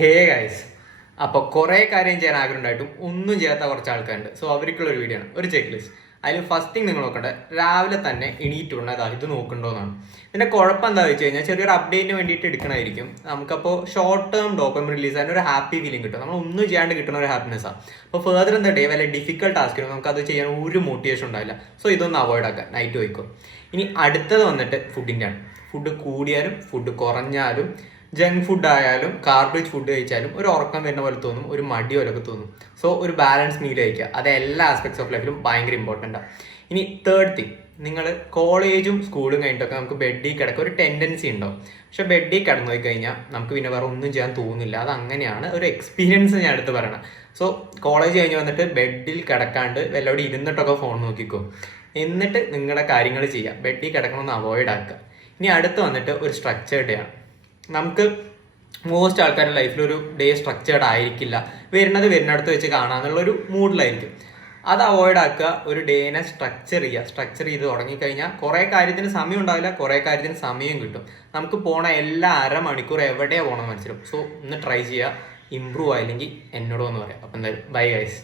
Hey guys, അപ്പോൾ കുറേ കാര്യം ചെയ്യാൻ ആഗ്രഹം ഉണ്ടായിട്ടും ഒന്നും ചെയ്യാത്ത കുറച്ച് ആൾക്കാരുണ്ട്. സോ അവർക്കുള്ള ഒരു വീഡിയോ ആണ്, ഒരു ചെക്ക് ലിസ്റ്റ്. അതിൽ ഫസ്റ്റ് തിങ് നിങ്ങൾ നോക്കേണ്ടത് രാവിലെ തന്നെ എണീറ്റുള്ളത് ഇത് നോക്കണ്ടോന്നാണ്. ഇതിന്റെ കുഴപ്പം എന്താണെന്ന് വെച്ച് കഴിഞ്ഞാൽ ചെറിയൊരു അപ്ഡേറ്റിന് വേണ്ടിയിട്ട് എടുക്കണമായിരിക്കും. നമുക്കപ്പോൾ ഷോർട്ട് ടേം ഡോപ്പമിൻ റിലീസ് ആയിട്ട് ഒരു ഹാപ്പി ഫീലിംഗ് കിട്ടും. നമ്മൾ ഒന്നും ചെയ്യാണ്ട് കിട്ടുന്ന ഒരു ഹാപ്പിനെസ്സാണ്. അപ്പോൾ ഫെർദർ എന്താ ഡേ വല്ല ഡിഫിക്കൽട്ട് ടാസ്കിനും നമുക്ക് അത് ചെയ്യാൻ ഒരു മോട്ടിവേഷൻ ഉണ്ടാവില്ല. സോ ഇതൊന്ന് അവോയ്ഡ് ആക്കുക, നൈറ്റ് പോയിക്കോ. ഇനി അടുത്തത് വന്നിട്ട് ഫുഡിൻ്റെ ആണ്. ഫുഡ് കൂടിയാലും ഫുഡ് കുറഞ്ഞാലും ജങ്ക് ഫുഡ് ആയാലും കാർബേജ് ഫുഡ് കഴിച്ചാലും ഒരു ഉറക്കം വരുന്ന പോലെ തോന്നും, ഒരു മടി പോലൊക്കെ തോന്നും. സോ ഒരു ബാലൻസ് മീൽ കഴിക്കുക, അത് എല്ലാ ആസ്പെക്ട്സ് ഓഫ് ലൈഫിലും ഭയങ്കര ഇമ്പോർട്ടൻ്റ് ആണ്. ഇനി തേർഡ് തിങ്, നിങ്ങൾ കോളേജും സ്കൂളും കഴിഞ്ഞിട്ടൊക്കെ നമുക്ക് ബെഡിൽ കിടക്കുക ഒരു ടെൻഡൻസി ഉണ്ടാവും. പക്ഷെ ബെഡിൽ കിടന്നു പോയി കഴിഞ്ഞാൽ നമുക്ക് പിന്നെ വേറെ ഒന്നും ചെയ്യാൻ തോന്നില്ല. അത് അങ്ങനെയാണ്, ഒരു എക്സ്പീരിയൻസ് ഞാൻ എടുത്ത് പറയണം. സോ കോളേജ് കഴിഞ്ഞ് വന്നിട്ട് ബെഡിൽ കിടക്കാണ്ട് വല്ലവിടെ ഇരുന്നിട്ടൊക്കെ ഫോൺ നോക്കിക്കോ, എന്നിട്ട് നിങ്ങളുടെ കാര്യങ്ങൾ ചെയ്യുക. ബെഡിൽ കിടക്കണമെന്ന് അവോയ്ഡ് ആക്കുക. ഇനി അടുത്ത് വന്നിട്ട് ഒരു സ്ട്രക്ചേർഡ് ഡേ ആണ്. നമുക്ക് മോസ്റ്റ് ആൾക്കാരുടെ ലൈഫിൽ ഒരു ഡേ സ്ട്രക്ചേർഡ് ആയിരിക്കില്ല. വരുന്നിടത്ത് വെച്ച് കാണാന്നുള്ളൊരു മൂഡിലായിരിക്കും. അത് അവോയ്ഡ് ആക്കുക. ഒരു ഡേനെ സ്ട്രക്ചർ ചെയ്യുക. സ്ട്രക്ചർ ചെയ്ത് തുടങ്ങിക്കഴിഞ്ഞാൽ കുറേ കാര്യത്തിന് സമയം ഉണ്ടാവില്ല, കുറേ കാര്യത്തിന് സമയം കിട്ടും. നമുക്ക് പോണ എല്ലാ അരമണിക്കൂർ എവിടെയാണ് പോകണമെന്ന് മനസ്സിലാവും. സോ ഒന്ന് ട്രൈ ചെയ്യുക. ഇമ്പ്രൂവ് ആയില്ലെങ്കിൽ എന്നോട് ഒന്ന് പറയാം. അപ്പം എന്തായാലും ബൈ ഗൈസ്.